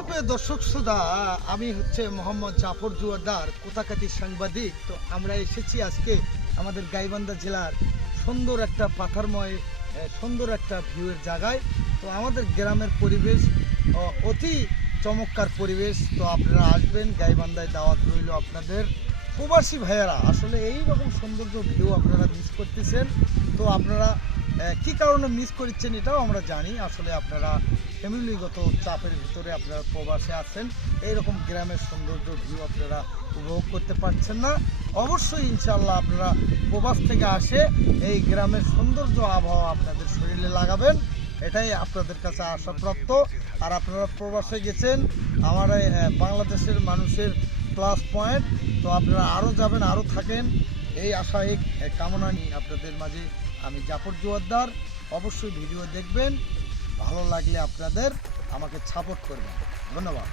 সুপ্রিয় দর্শক শ্রোতা, আমি হচ্ছে মোহাম্মদ জাফর জুয়ারদার, কোথাকাটি সাংবাদিক। তো আমরা এসেছি আজকে আমাদের গাইবান্ধা জেলার সুন্দর একটা পাথরময় সুন্দর একটা ভিউয়ের জায়গায়। তো আমাদের গ্রামের পরিবেশ অতি চমৎকার পরিবেশ। তো আপনারা আসবেন, গাইবান্ধায় দাওয়াত রইল আপনাদের। প্রবাসী ভাইয়েরা আসলে এই রকম সৌন্দর্য ভিউ আপনারা মিস করতেছেন। তো আপনারা কি কারণে মিস করছেন এটাও আমরা জানি। আসলে আপনারা ফ্যামিলিগত চাপের ভিতরে আপনারা প্রবাসে আছেন, এইরকম গ্রামের সৌন্দর্য ভিউ আপনারা উপভোগ করতে পারছেন না। অবশ্যই ইনশাল্লাহ আপনারা প্রবাস থেকে আসে এই গ্রামের সৌন্দর্য আবহাওয়া আপনাদের শরীরে লাগাবেন, এটাই আপনাদের কাছে আশাপ্রাপ্ত। আর আপনারা প্রবাসে গেছেন, আমার বাংলাদেশের মানুষের প্লাস পয়েন্ট। তো আপনারা আরও যাবেন, আরও থাকেন, এই আশা এই কামনা নিয়ে আপনাদের মাঝে আমি জাফর জুয়ারদার। অবশ্যই ভিডিও দেখবেন, ভালো লাগলে আপনাদের আমাকে সাপোর্ট করবেন। ধন্যবাদ।